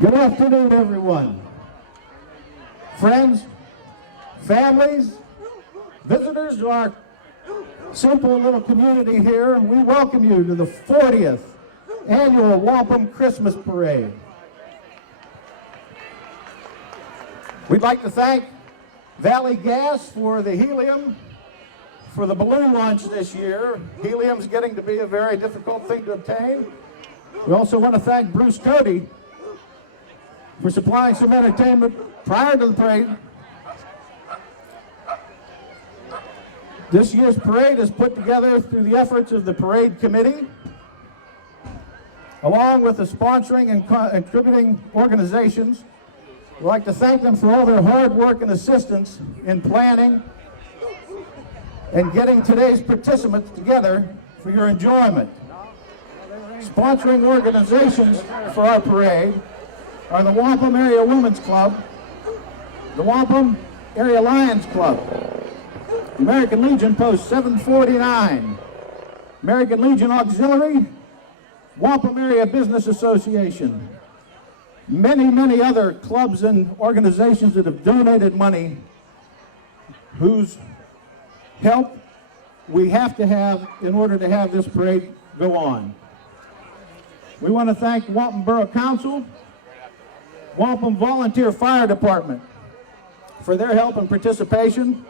Good afternoon, everyone. Friends, families, visitors to our simple little community here, we welcome you to the 40th annual Wampum Christmas Parade. We'd like to thank Valley Gas for the helium for the balloon launch this year. Helium's getting to be a very difficult thing to obtain. We also want to thank Bruce Cody for supplying some entertainment prior to the parade. This year's parade is put together through the efforts of the parade committee, along with the sponsoring and contributing organizations. We'd like to thank them for all their hard work and assistance in planning and getting today's participants together for your enjoyment. Sponsoring organizations for our parade are the Wampum Area Women's Club, the Wampum Area Lions Club, American Legion Post 749, American Legion Auxiliary, Wampum Area Business Association, many other clubs and organizations that have donated money whose help we have to have in order to have this parade go on. We want to thank Wampum Borough Council, Wampum Volunteer Fire Department for their help and participation.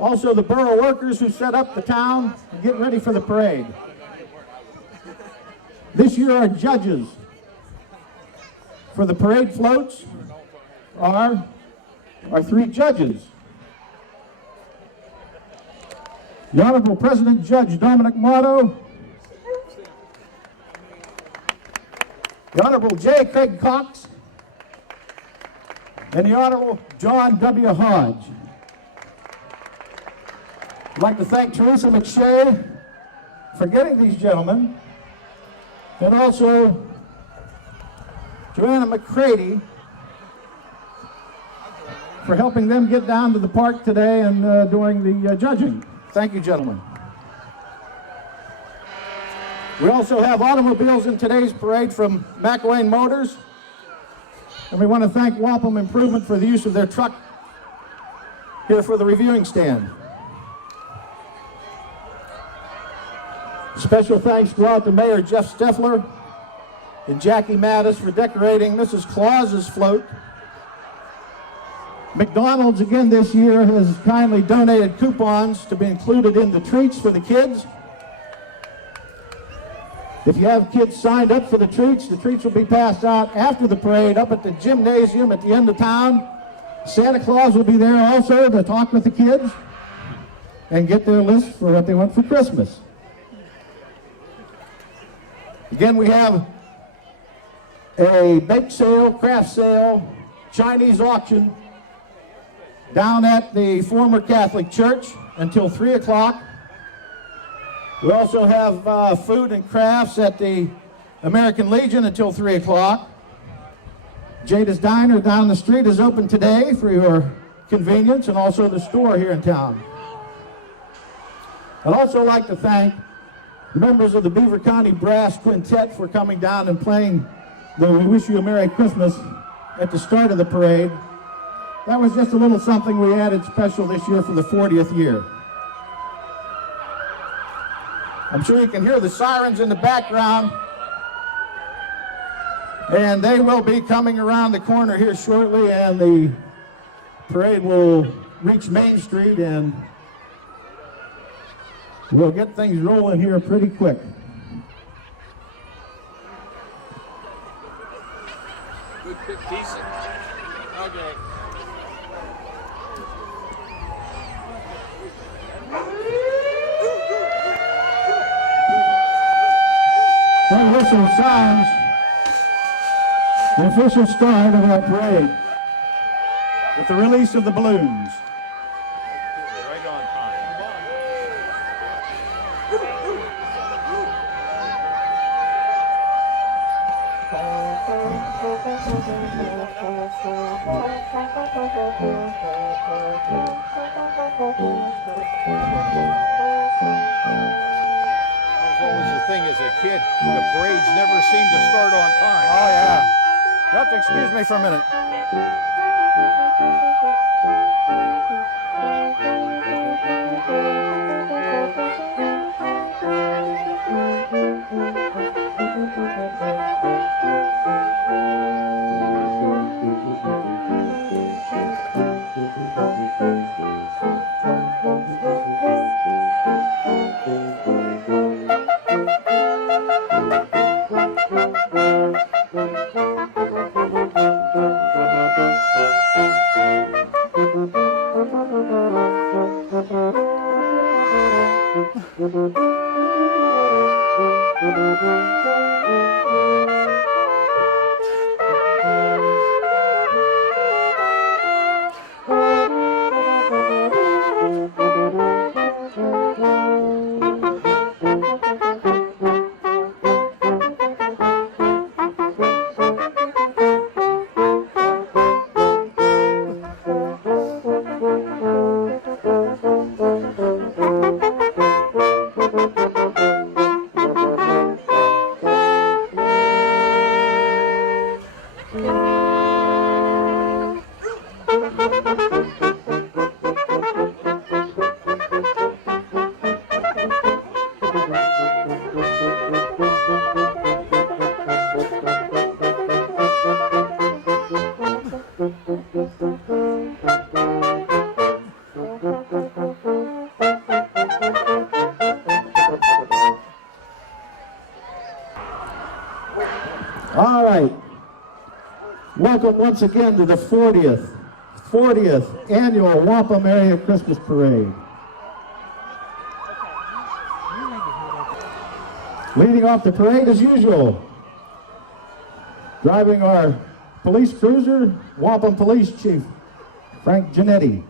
Also the borough workers who set up the town and get ready for the parade. This year our judges for the parade floats are our three judges. The Honorable President Judge Dominic Motto, the Honorable J. Craig Cox, and the Honorable John W. Hodge. I'd like to thank Teresa McShay for getting these gentlemen, and also Joanna McCready for helping them get down to the park today and doing the judging. Thank you, gentlemen. We also have automobiles in today's parade from McElwain Motors. And we want to thank Wampum Improvement for the use of their truck here for the reviewing stand. Special thanks go out to Mayor Jeff Steffler and Jackie Mattis for decorating Mrs. Claus's float. McDonald's again this year has kindly donated coupons to be included in the treats for the kids. If you have kids signed up for the treats will be passed out after the parade up at the gymnasium at the end of town. Santa Claus will be there also to talk with the kids and get their list for what they want for Christmas. Again, we have a bake sale, craft sale, Chinese auction down at the former Catholic Church until 3 o'clock. We also have food and crafts at the American Legion until 3 o'clock. Jada's Diner down the street is open today for your convenience, and also the store here in town. I'd also like to thank the members of the Beaver County Brass Quintet for coming down and playing the We Wish You a Merry Christmas at the start of the parade. That was just a little something we added special this year for the 40th year. I'm sure you can hear the sirens in the background, and they will be coming around the corner here shortly, and the parade will reach Main Street, and we'll get things rolling here pretty quick. Good, decent. Okay. That whistle sounds the official start of our parade with the release of the balloons. Right on time. What was the thing as a kid? The parades never seemed to start on time. Oh, yeah. You have to excuse me for a minute. All right. Welcome once again to the 40th annual Wampum Area Christmas Parade. Leading off the parade as usual, driving our police cruiser, Wampum Police Chief Frank Giannetti.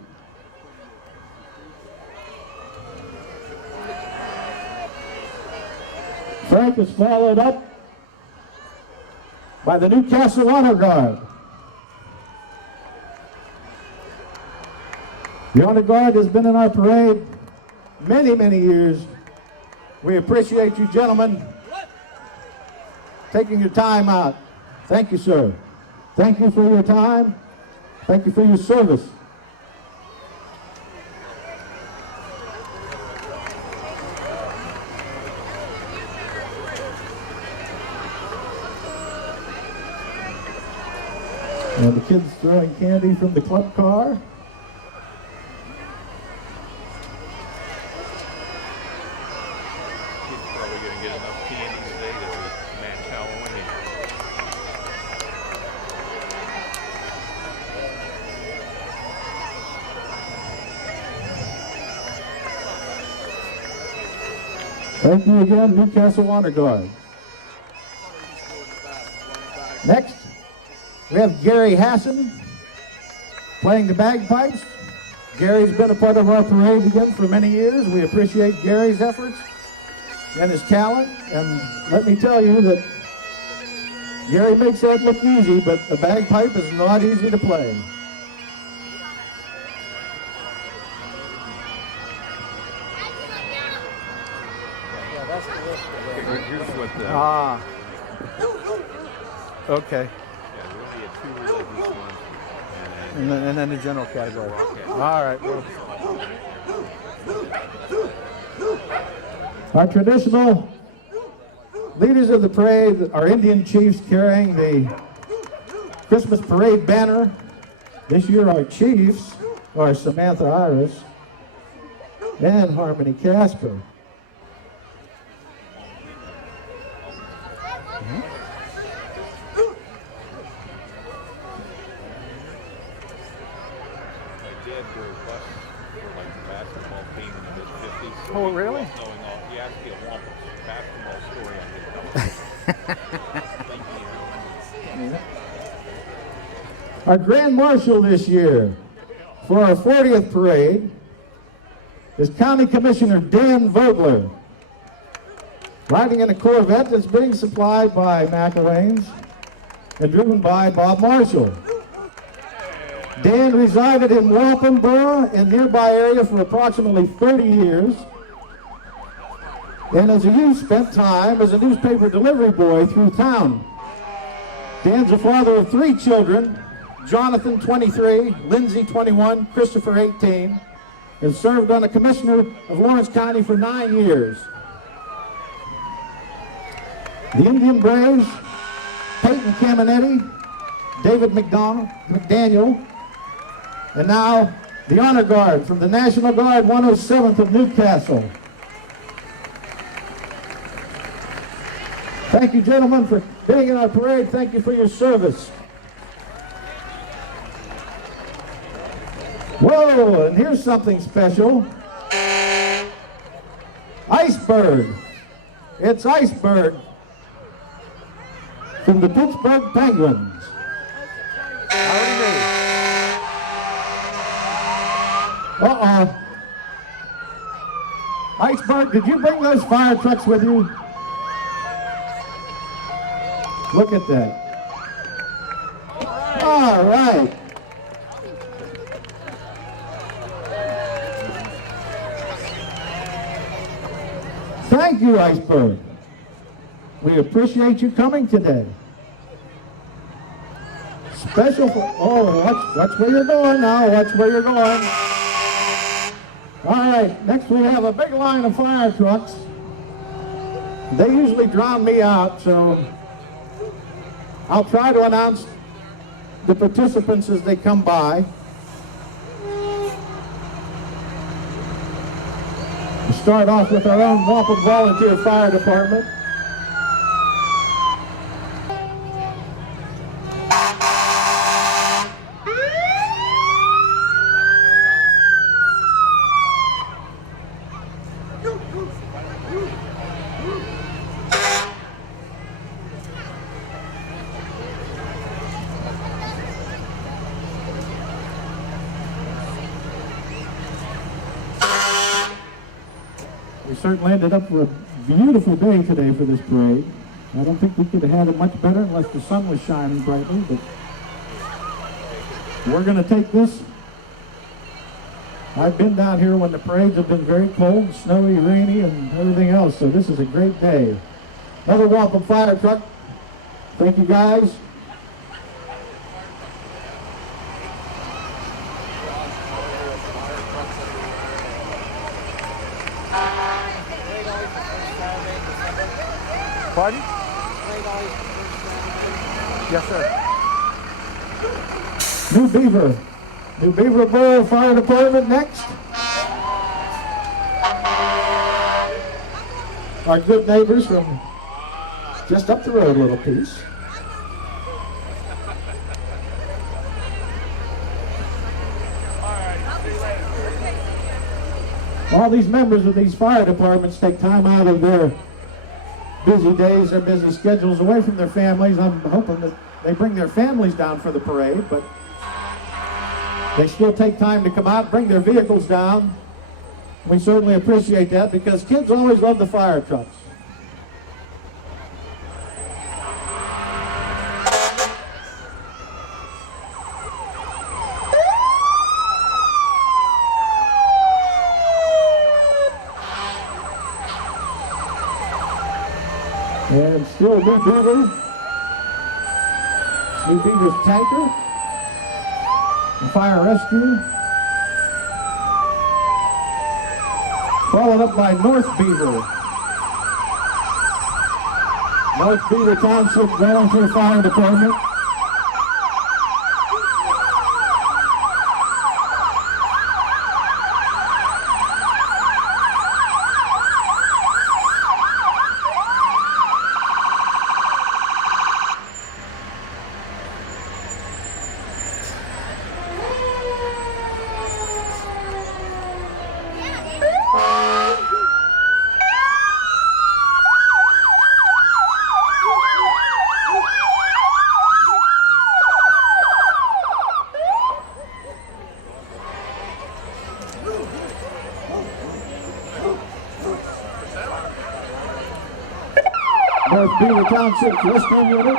Frank is followed up by the Newcastle Honor Guard. The Honor Guard has been in our parade many, many years. We appreciate you gentlemen taking your time out. Thank you, sir. Thank you for your time. Thank you for your service. And the kids throwing candy from the club car. Kids probably going to get enough candy today to match Halloween. Thank you again, Newcastle Honor Guard. Next, we have Gary Hassan playing the bagpipes. Gary's been a part of our parade again for many years. We appreciate Gary's efforts and his talent. And let me tell you that Gary makes that look easy, but the bagpipe is not easy to play. Here's what the... Okay. Two religious ones, And then the general category. All right. Well. Our traditional leaders of the parade are Indian chiefs carrying the Christmas parade banner. This year our chiefs are Samantha Iris and Harmony Casper. Oh, really? You asked me a Wampum basketball story on this. Our Grand Marshal this year for our 40th parade is County Commissioner Dan Vogler, riding in a Corvette that's being supplied by McElwain's and driven by Bob Marshall. Dan resided in Wampum Borough and nearby area for approximately 30 years. And as a youth, spent time as a newspaper delivery boy through town. Dan's a father of 3 children. Jonathan, 23, Lindsay, 21, Christopher, 18. Has served on the Commissioner of Lawrence County for 9 years. The Indian Braves, Peyton Caminetti, David McDaniel, and now the Honor Guard from the National Guard, 107th of Newcastle. Thank you, gentlemen, for being in our parade. Thank you for your service. Whoa, and here's something special. Iceberg. It's Iceberg from the Pittsburgh Penguins. Uh-oh. Iceberg, did you bring those fire trucks with you? Look at that. All right. Thank you, Iceberg. We appreciate you coming today. Special for, oh, watch where you're going now. Watch where you're going. All right, next we have a big line of fire trucks. They usually drown me out, so I'll try to announce the participants as they come by. We start off with our own Wampum Volunteer Fire Department. We certainly ended up with a beautiful day today for this parade. I don't think we could have had it much better unless the sun was shining brightly, but we're going to take this. I've been down here when the parades have been very cold, snowy, rainy, and everything else, so this is a great day. Another Wampum fire truck. Thank you, guys. Pardon? Yes, sir. New Beaver Borough Fire Department next. Our good neighbors from just up the road a little piece. All these members of these fire departments take time out of their busy days, their busy schedules away from their families. I'm hoping that they bring their families down for the parade, but they still take time to come out, bring their vehicles down. We certainly appreciate that because kids always love the fire trucks. And still New Beaver. New Beaver's tanker. And fire rescue. Followed up by North Beaver. North Beaver Township Volunteer Fire Department. North Beaver Township Rescue Unit.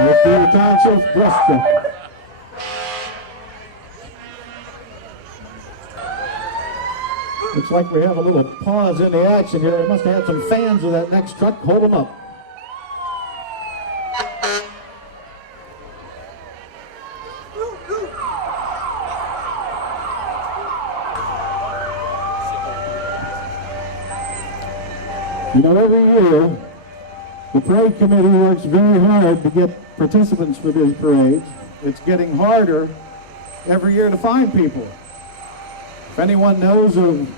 North Beaver Township Rescue. Looks like we have a little pause in the action here. We must have had some fans of that next truck. Hold them up. You know, every year, the parade committee works very hard to get participants for these parades. It's getting harder every year to find people. If anyone knows of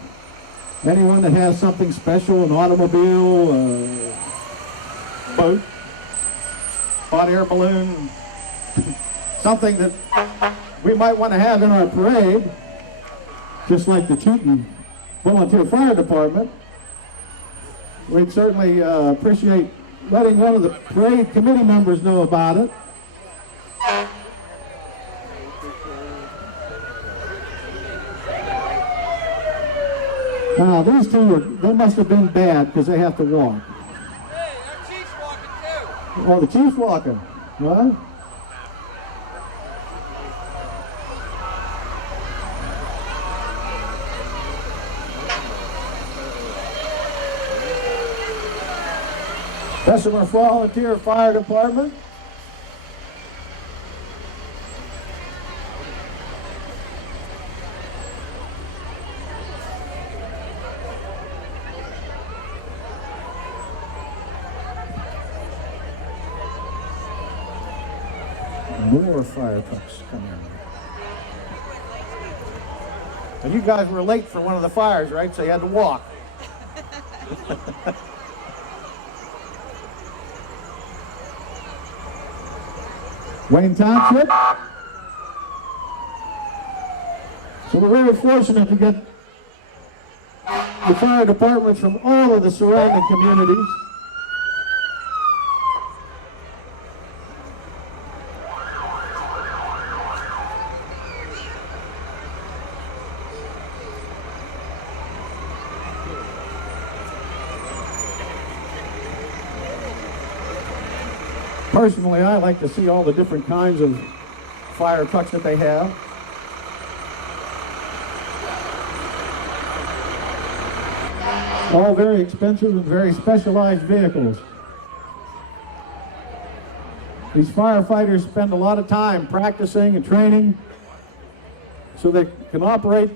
anyone that has something special, an automobile, boat, hot air balloon, something that we might want to have in our parade, just like the Cheaton Volunteer Fire Department, we'd certainly appreciate letting one of the parade committee members know about it. Now, these two, they must have been bad because they have to walk. Hey, our chief's walking too. Oh, the chief's walking. What? Bessemer Volunteer Fire Department. More fire trucks coming in. And you guys were late for one of the fires, right? So you had to walk. Wayne Township. So we're very fortunate to get the fire departments from all of the surrounding communities. Personally, I like to see all the different kinds of fire trucks that they have. All very expensive and very specialized vehicles. These firefighters spend a lot of time practicing and training so they can operate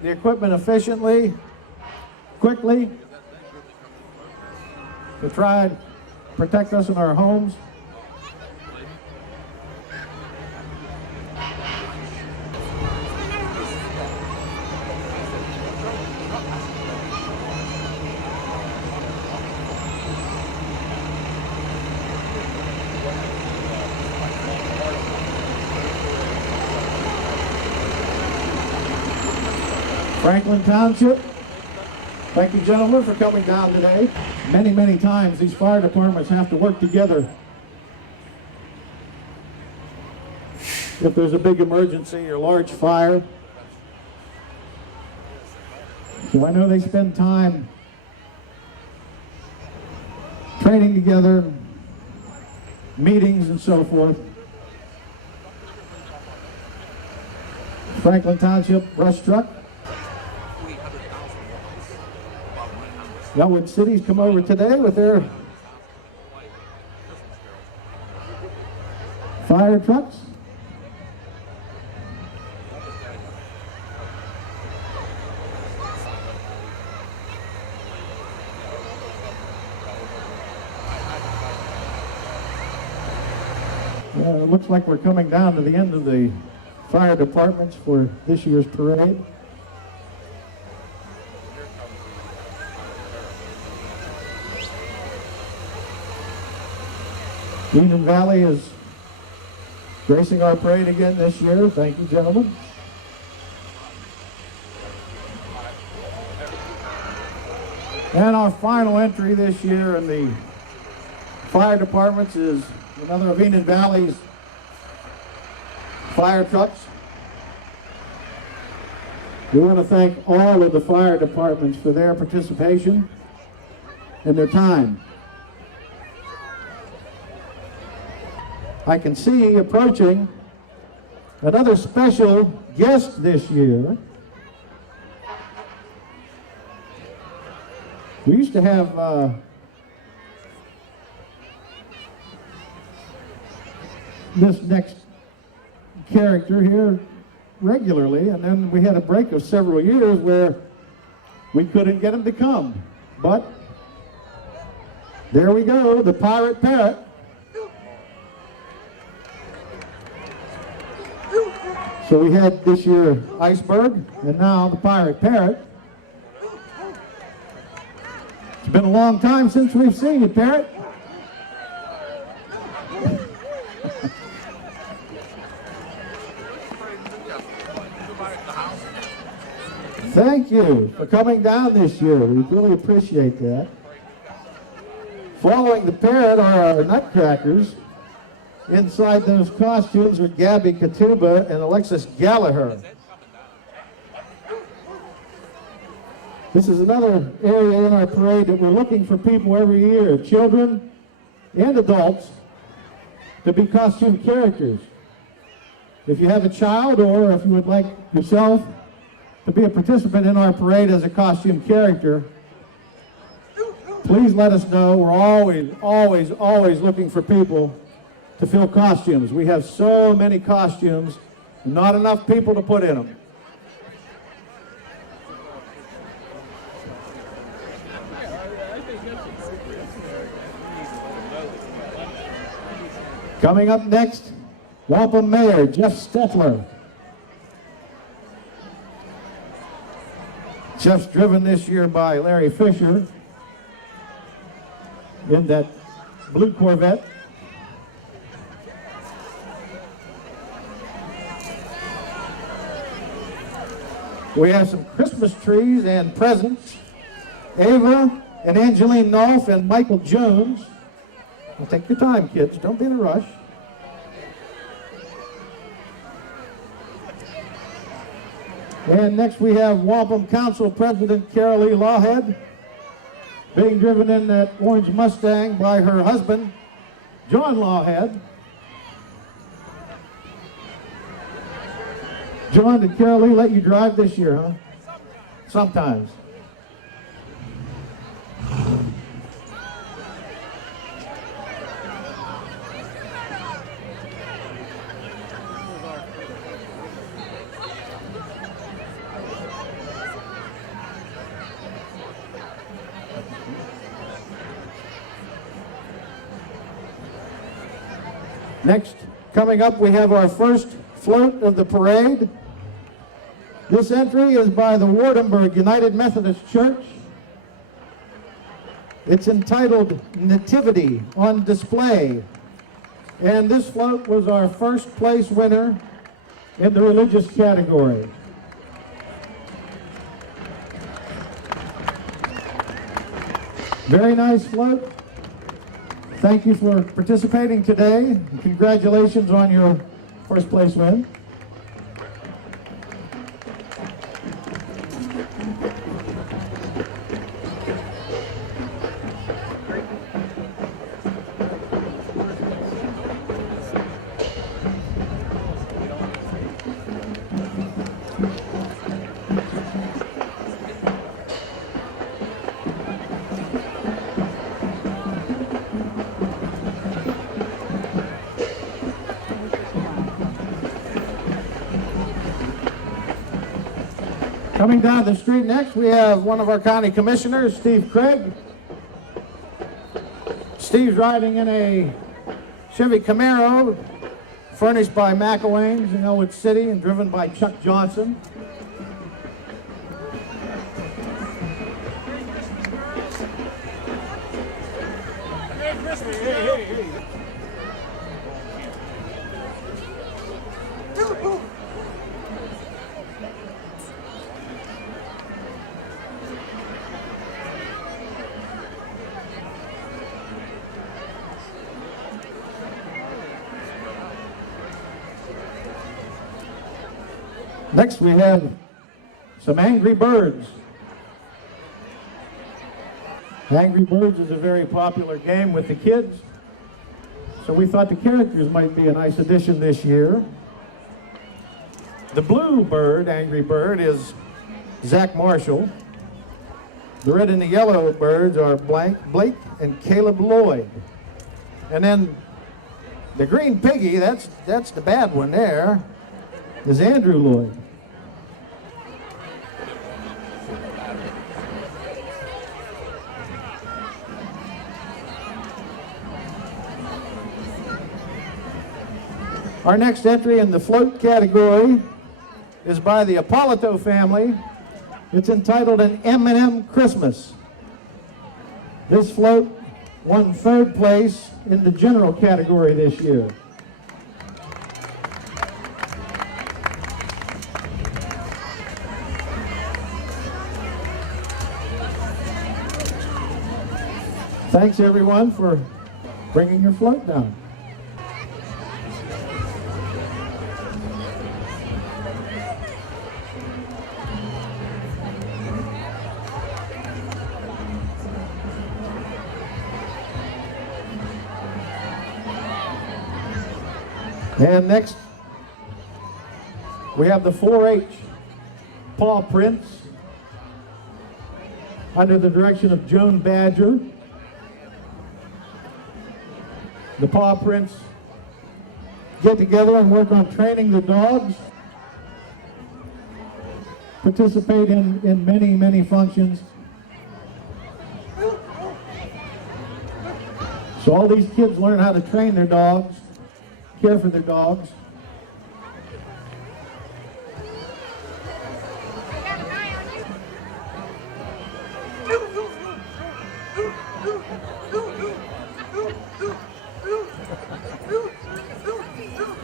the equipment efficiently, quickly, to try and protect us in our homes. Franklin Township, thank you gentlemen for coming down today. Many, many times these fire departments have to work together if there's a big emergency or large fire. So I know they spend time training together, meetings and so forth. Franklin Township brush truck. Elwood City's come over today with their fire trucks. It looks like we're coming down to the end of the fire departments for this year's parade. Union Valley is gracing our parade again this year. Thank you, gentlemen. And our final entry this year in the fire departments is another of Union Valley's fire trucks. We want to thank all of the fire departments for their participation and their time. I can see approaching another special guest this year. We used to have this next character here regularly, and then we had a break of several years where we couldn't get him to come. But there we go, the Pirate Parrot. So we had this year Iceberg, and now the Pirate Parrot. It's been a long time since we've seen you, Parrot. Thank you for coming down this year. We really appreciate that. Following the parrot are our nutcrackers. Inside those costumes are Gabby Katuba and Alexis Gallagher. This is another area in our parade that we're looking for people every year, children and adults, to be costume characters. If you have a child, or if you would like yourself to be a participant in our parade as a costume character, please let us know. We're always looking for people to fill costumes. We have so many costumes, not enough people to put in them. Coming up next, Wampum Mayor Jeff Stetler. Jeff's driven this year by Larry Fisher in that blue Corvette. We have some Christmas trees and presents. Ava and Angeline Knopf and Michael Jones. Well, take your time, kids. Don't be in a rush. And next we have Wampum Council President Carroll E. Lawhead, being driven in that orange Mustang by her husband, John Lawhead. John, did Carroll E. let you drive this year, huh? Sometimes. Next, coming up, we have our first float of the parade. This entry is by the Wardenburg United Methodist Church. It's entitled Nativity on Display. And this float was our first place winner in the religious category. Very nice float. Thank you for participating today. Congratulations on your first place win. Coming down the street next, we have one of our county commissioners, Steve Craig. Steve's riding in a Chevy Camaro, furnished by McElwain's in Elwood City and driven by Chuck Johnson. Next we have some Angry Birds. Angry Birds is a very popular game with the kids, so we thought the characters might be a nice addition this year. The blue bird, Angry Bird, is Zach Marshall. The red and the yellow birds are Blake and Caleb Lloyd. And then the green piggy, that's the bad one there, is Andrew Lloyd. Our next entry in the float category is by the Appolito family. It's entitled An M&M Christmas. This float won 3rd place in the general category this year. Thanks everyone for bringing your float down. And next, we have the 4-H Paw Prints under the direction of Joan Badger. The Paw Prints get together and work on training the dogs, participate in many, many functions. So all these kids learn how to train their dogs, care for their dogs.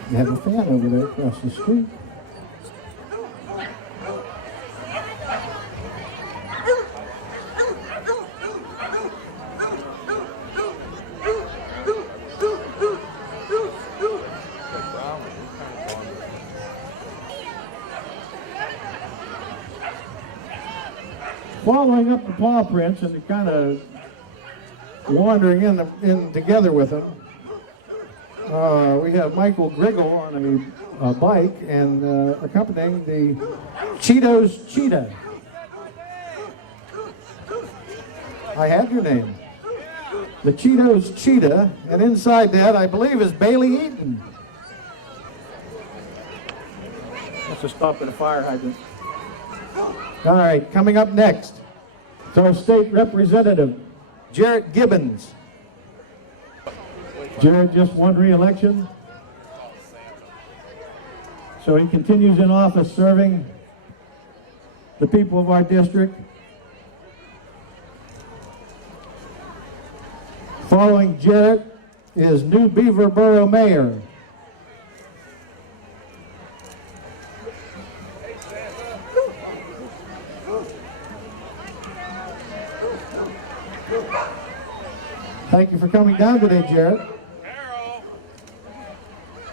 You have a fan over there across the street. Following up the Paw Prints and kind of wandering in together with them, we have Michael Griggle on a bike and accompanying the Cheetos Cheetah. I have your name. The Cheetos Cheetah, and inside that I believe is Bailey Eaton. Must have stopped at a fire hydrant. All right, coming up next is our state representative, Jarrett Gibbons. Jarrett just won re-election, so he continues in office serving the people of our district. Following Jarrett is New Beaver Borough Mayor. Thank you for coming down today, Jarrett. Carroll.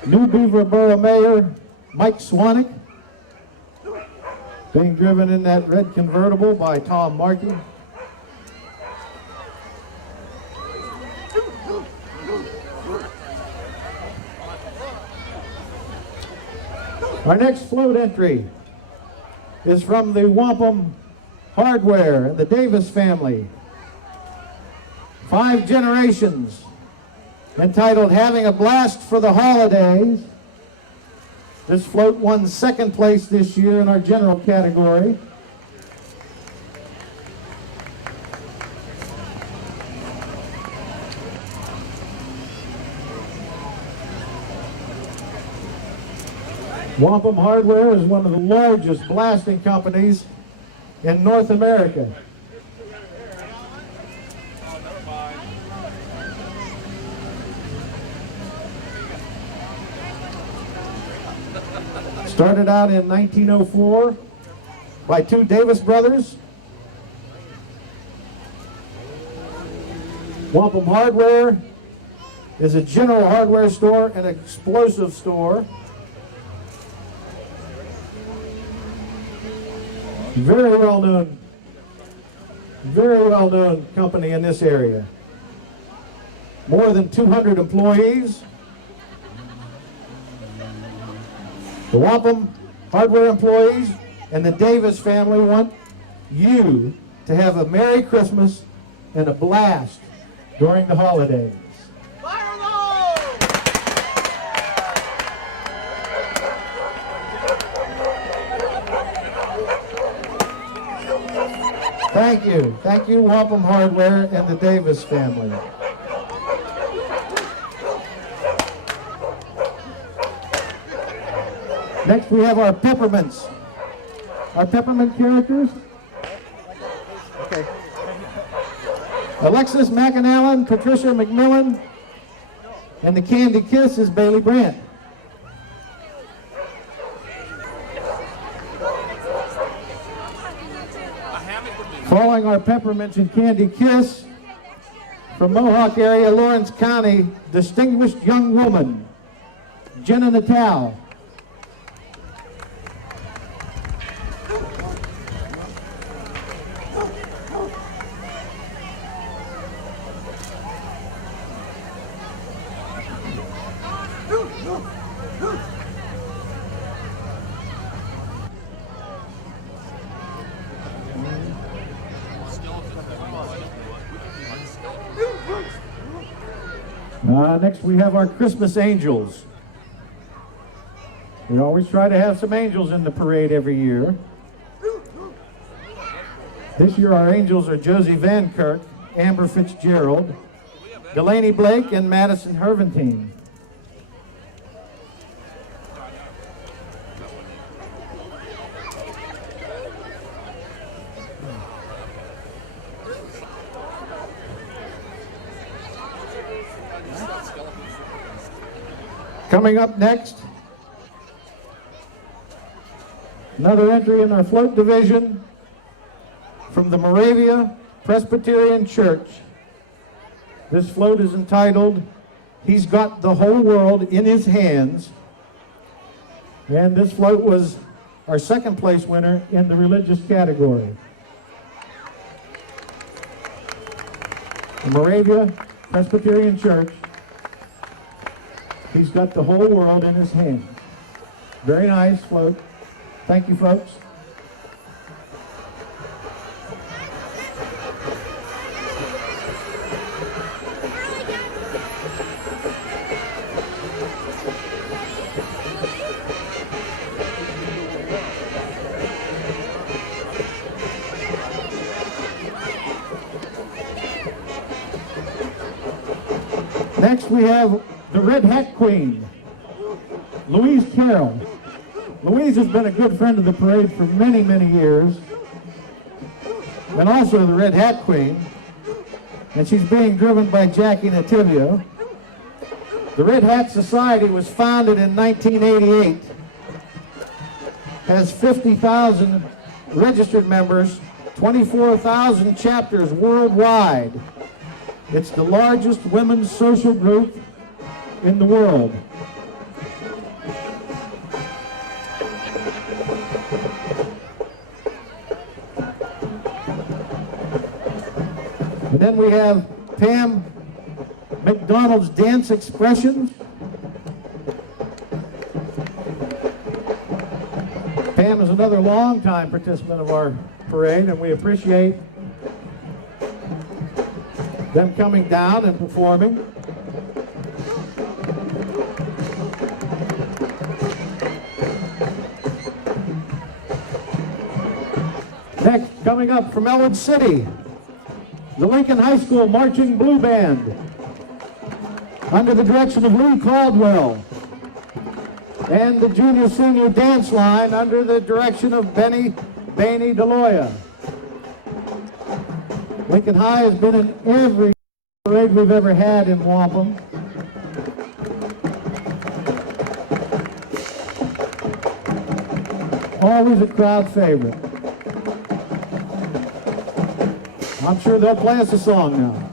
New Beaver Borough Mayor Mike Swanick, being driven in that red convertible by Tom Markey. Our next float entry is from the Wampum Hardware and the Davis family. 5 generations, entitled Having a Blast for the Holidays. This float won 2nd place this year in our general category. Wampum Hardware is one of the largest blasting companies in North America. Started out in 1904 by 2 Davis brothers. Wampum Hardware is a general hardware store and explosive store. Very well known company in this area. More than 200 employees. The Wampum Hardware employees and the Davis family want you to have a Merry Christmas and a blast during the holidays. Thank you. Thank you, Wampum Hardware and the Davis family. Next we have our peppermints. Our peppermint characters. Okay. Alexis McAnallen, Patricia McMillan, and the Candy Kiss is Bailey Brandt. Following our peppermints and Candy Kiss, from Mohawk area, Lawrence County, distinguished young woman, Jenna Natal. Next we have our Christmas angels. We always try to have some angels in the parade every year. This year our angels are Josie Van Kirk, Amber Fitzgerald, Delaney Blake, and Madison Herventine. Coming up next, another entry in our float division from the Moravia Presbyterian Church. This float is entitled, He's Got the Whole World in His Hands. And this float was our second place winner in the religious category. The Moravia Presbyterian Church. He's got the whole world in his hands. Very nice float. Thank you, folks. Next we have the Red Hat Queen, Louise Carroll. Louise has been a good friend of the parade for many, many years, and also the Red Hat Queen, and she's being driven by Jackie Nativio. The Red Hat Society was founded in 1988, has 50,000 registered members, 24,000 chapters worldwide. It's the largest women's social group in the world. And then we have Pam McDonald's Dance Expressions. Pam is another longtime participant of our parade, and we appreciate them coming down and performing. Next, coming up from Elwood City, the Lincoln High School Marching Blue Band, under the direction of Lou Caldwell, and the Junior Senior Dance Line under the direction of Benny Bainey DeLoya. Lincoln High has been in every parade we've ever had in Wampum. Always a crowd favorite. I'm sure they'll play us a song now.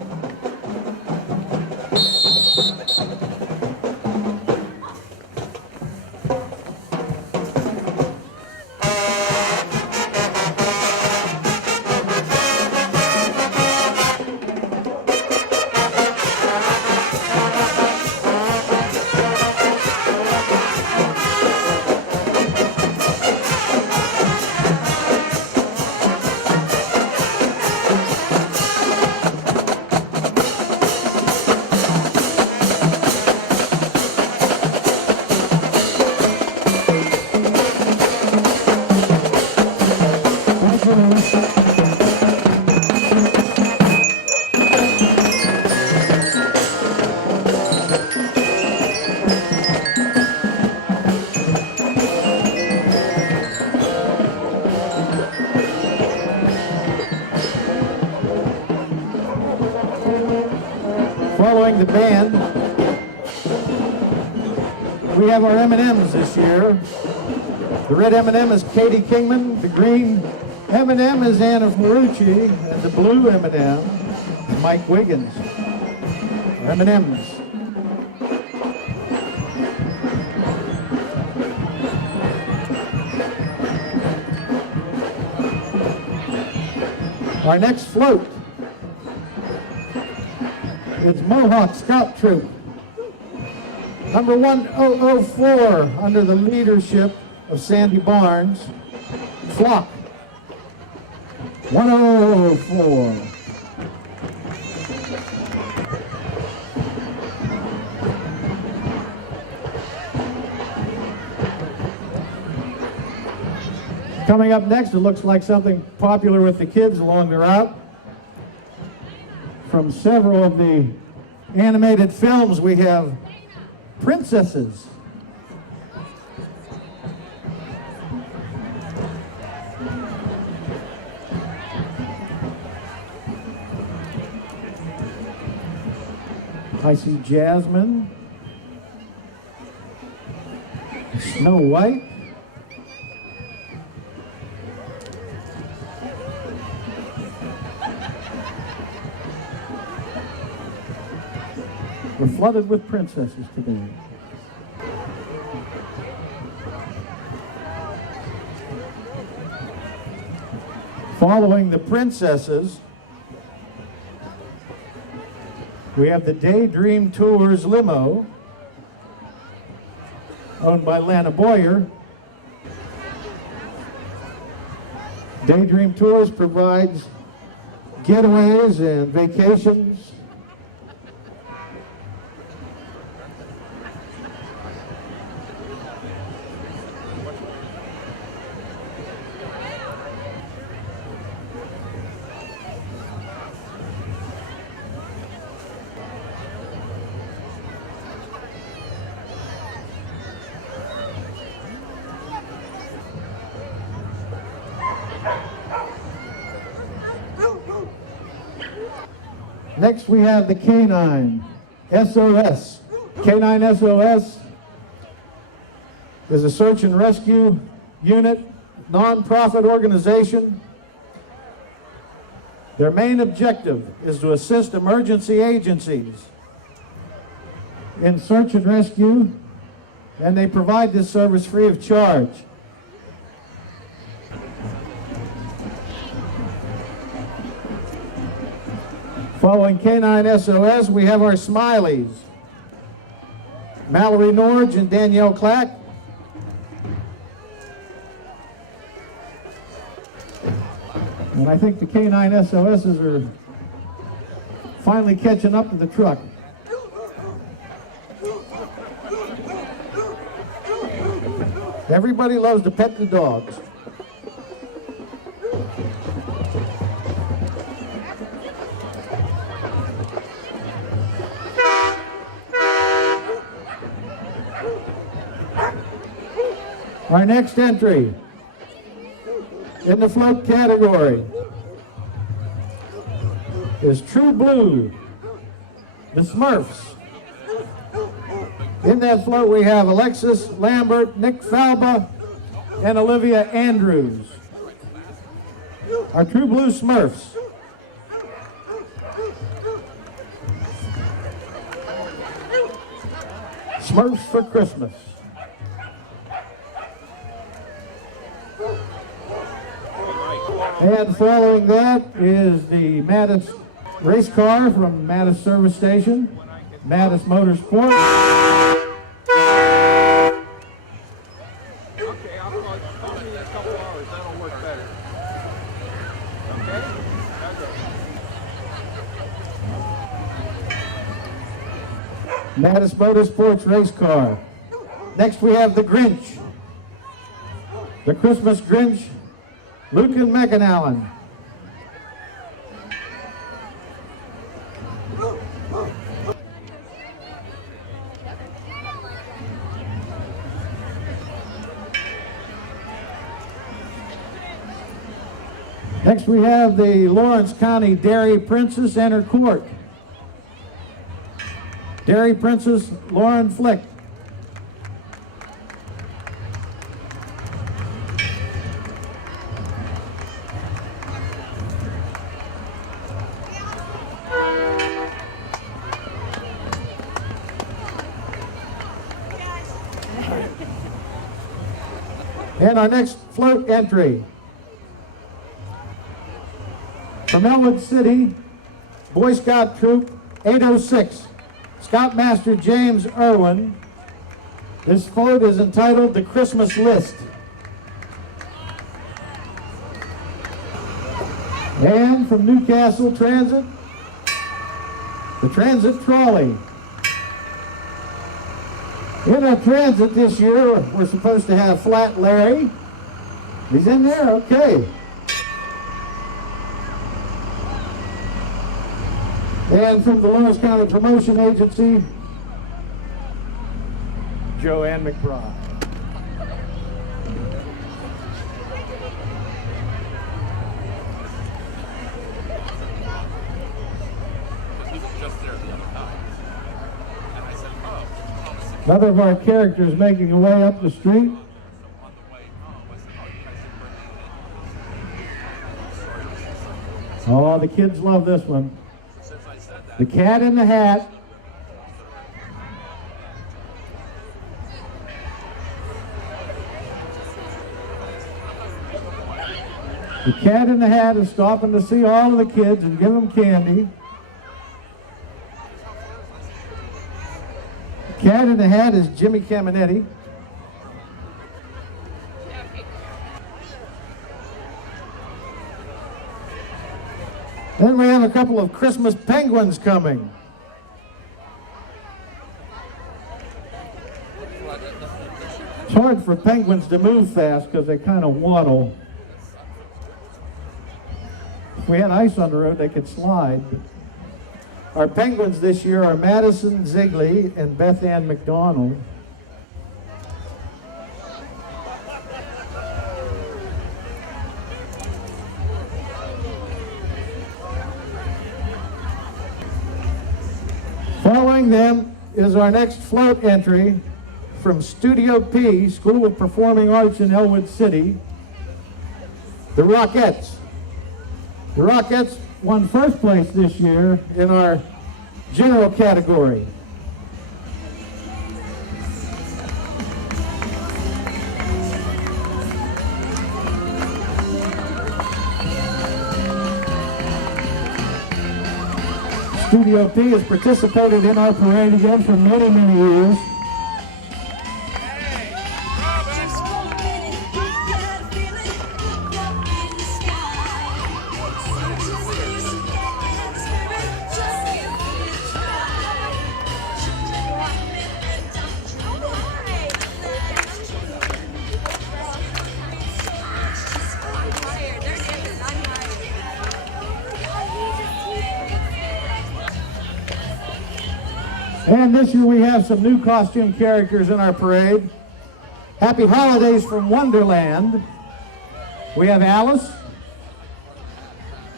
the band. We have our M&Ms this year. The red M&M is Katie Kingman, the green M&M is Anna Ferrucci, and the blue M&M is Mike Wiggins. M&Ms. Our next float is Mohawk Scout Troop. Number 1004, under the leadership of Sandy Barnes, Flock. 1004. Coming up next, it looks like something popular with the kids along the route. From several of the animated films, we have princesses. I see Jasmine, Snow White, we're flooded with princesses today. Following the princesses, we have the Daydream Tours limo, owned by Lana Boyer. Daydream Tours provides getaways and vacations. Next we have the Canine Sos. Canine Sos is a search and rescue unit, non-profit organization. Their main objective is to assist emergency agencies in search and rescue, and they provide this service free of charge. Following Canine SOS, we have our Smileys. Mallory Norge and Danielle Clack. And I think the Canine SOSs are finally catching up to the truck. Everybody loves to pet the dogs. Our next entry in the float category is True Blue, the Smurfs. In that float we have Alexis Lambert, Nick Falba, and Olivia Andrews. Our True Blue Smurfs. Smurfs for Christmas. And following that is the Mattis race car from Mattis Service Station, Mattis Motorsport. Okay, I'll call me in a couple hours. That'll work better. Okay? Mattis Motorsports race car. Next we have the Grinch, the Christmas Grinch, Lucan McAnallen. Next we have the Lawrence County Dairy Princess and her court. Dairy Princess Lauren Flick. And our next float entry from Elwood City, Boy Scout Troop 806, Scoutmaster James Irwin. This float is entitled The Christmas List. And from Newcastle Transit, the Transit Trolley. In our transit this year, we're supposed to have Flat Larry. He's in there, okay. And from the Lawrence County Promotion Agency, Joanne McBride. Another of our characters making her way up the street. Oh, the kids love this one. The Cat in the Hat. The Cat in the Hat is stopping to see all of the kids and give them candy. The Cat in the Hat is Jimmy Caminetti. Then we have a couple of Christmas penguins coming. It's hard for penguins to move fast because they kind of waddle. If we had ice on the road, they could slide. Our penguins this year are Madison Zigley and Beth Ann McDonald. Following them is our next float entry from Studio P, School of Performing Arts in Elwood City, the Rockettes. The Rockettes won first place this year in our general category. Studio P has participated in our parade again for many, many years. And this year we have some new costume characters in our parade. Happy Holidays from Wonderland. We have Alice,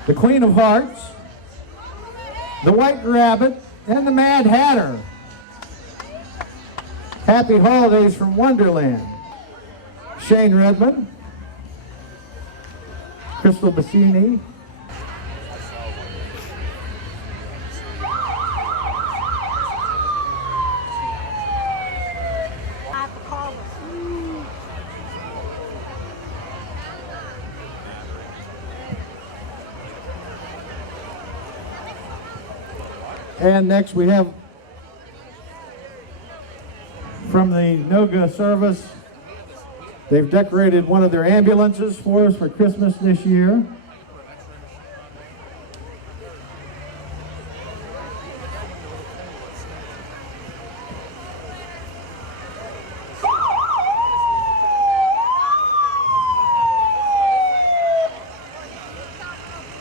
the Queen of Hearts, the White Rabbit, and the Mad Hatter. Happy Holidays from Wonderland. Shane Redmond, Crystal Bassini, and next we have from the Noga service. They've decorated one of their ambulances for us for Christmas this year.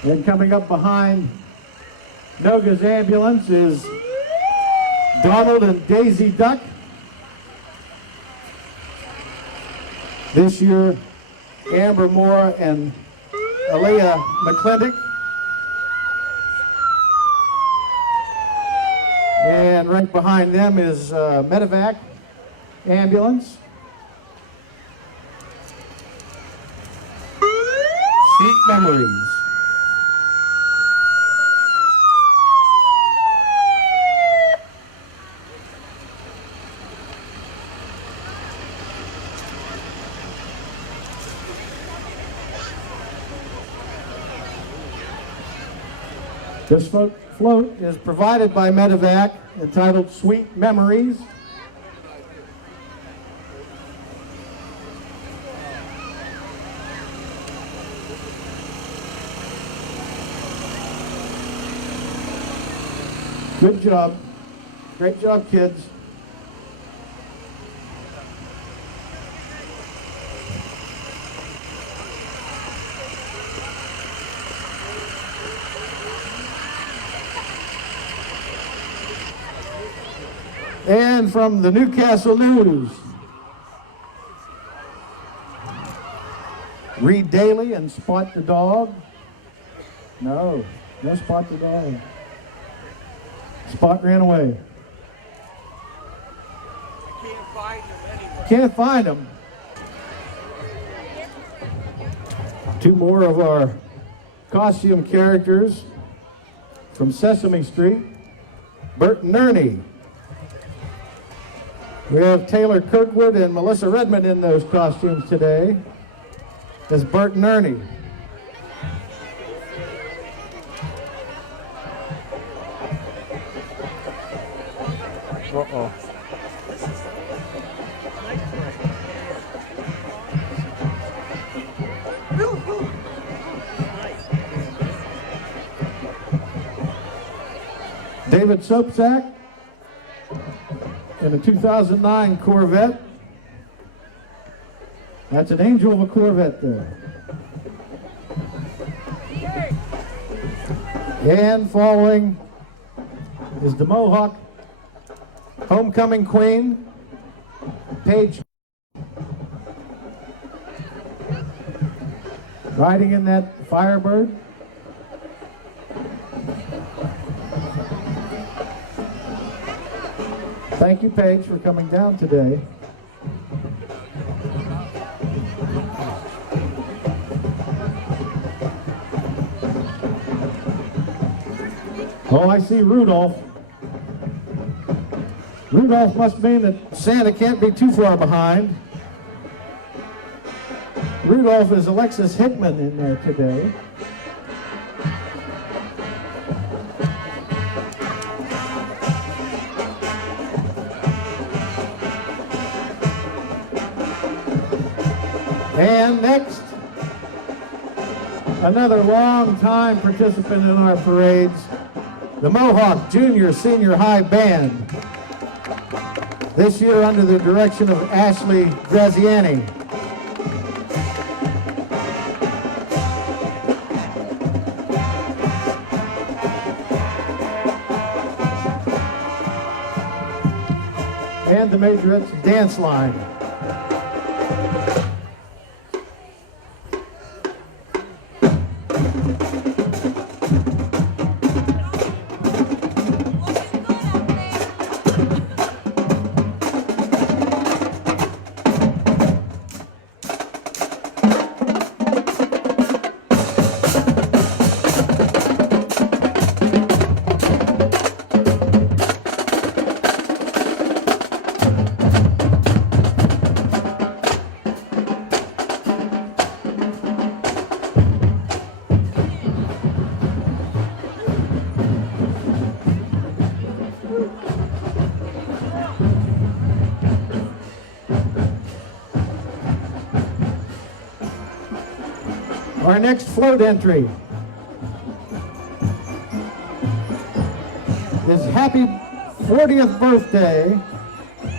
And coming up behind Noga's ambulance is Donald and Daisy Duck. This year, Amber Moore and Aaliyah McClintock. And And right behind them is medevac ambulance. Sweet memories. This float is provided by Medevac, entitled Sweet Memories. Good job. Great job, kids. And from the Newcastle News, read daily and spot the dog. No spot the dog. Spot ran away. Can't find him. Two more of our costume characters from Sesame Street, Bert and Ernie. We have Taylor Kirkwood and Melissa Redmond in those costumes today as Bert and Ernie. Uh-oh. David Soapsack in a 2009 Corvette. That's an angel of a Corvette there. And following is the Mohawk Homecoming Queen, Paige, riding in that Firebird. Thank you, Paige, for coming down today. Oh, I see Rudolph. Rudolph must mean that Santa can't be too far behind. Rudolph is Alexis Hickman in there today. And next, another long-time participant in our parades, the Mohawk Junior Senior High Band. This year under the direction of Ashley Graziani. And the Majorettes Dance Line. Our next float entry is happy 40th birthday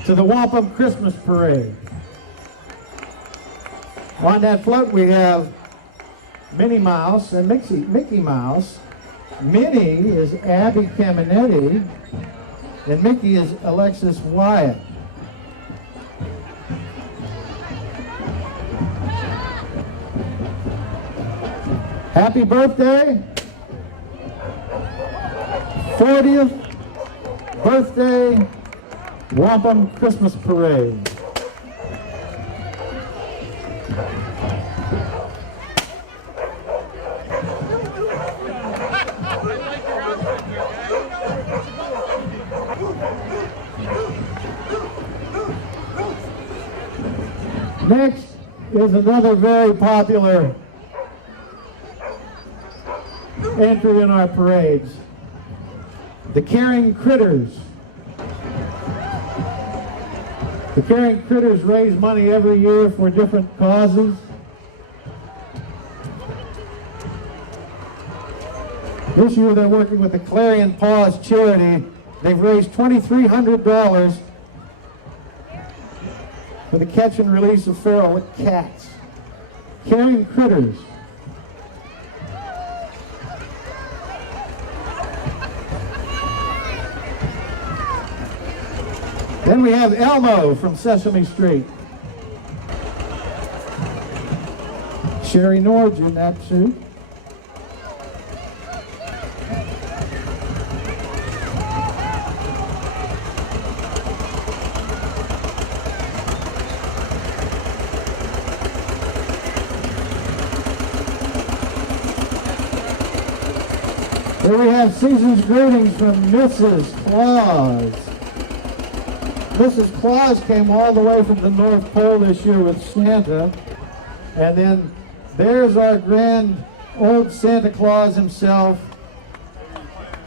to the Wampum Christmas Parade. On that float we have Minnie Mouse and Mickey Mouse. Minnie is Abby Caminetti and Mickey is Alexis Wyatt. Happy birthday, 40th birthday Wampum Christmas Parade. Next is another very popular entry in our parades, the Caring Critters. The Caring Critters raise money every year for different causes. This year they're working with the Clarion Paws charity. They've raised $2,300 for the catch and release of feral cats. Caring Critters. Then we have Elmo from Sesame Street. Sherry Norge in that suit. Here we have season's greetings from Mrs. Claus. Mrs. Claus came all the way from the North Pole this year with Santa. And then there's our grand old Santa Claus himself,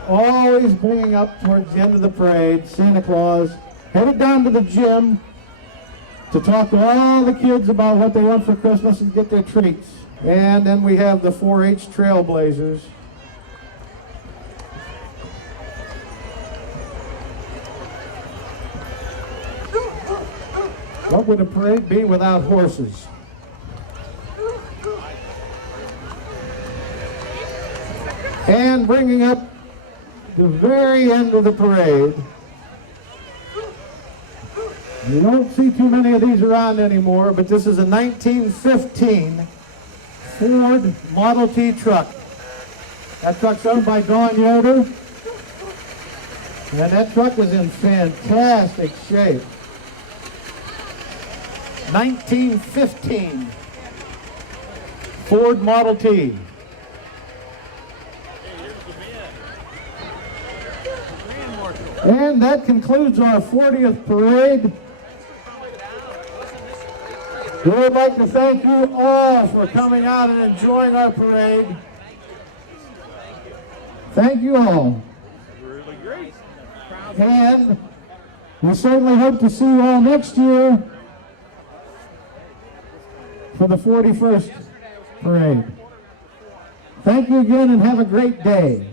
always bringing up towards the end of the parade. Santa Claus headed down to the gym to talk to all the kids about what they want for Christmas and get their treats. And then we have the 4-H Trailblazers. What would a parade be without horses? And bringing up the very end of the parade, you don't see too many of these around anymore, but this is a 1915 Ford Model T truck. That truck's owned by Don Yoder, and that truck was in fantastic shape. 1915 Ford Model T. And that concludes our 40th parade. We would like to thank you all for coming out and enjoying our parade. Thank you all. Really great. And we certainly hope to see you all next year for the 41st parade. Thank you again and have a great day.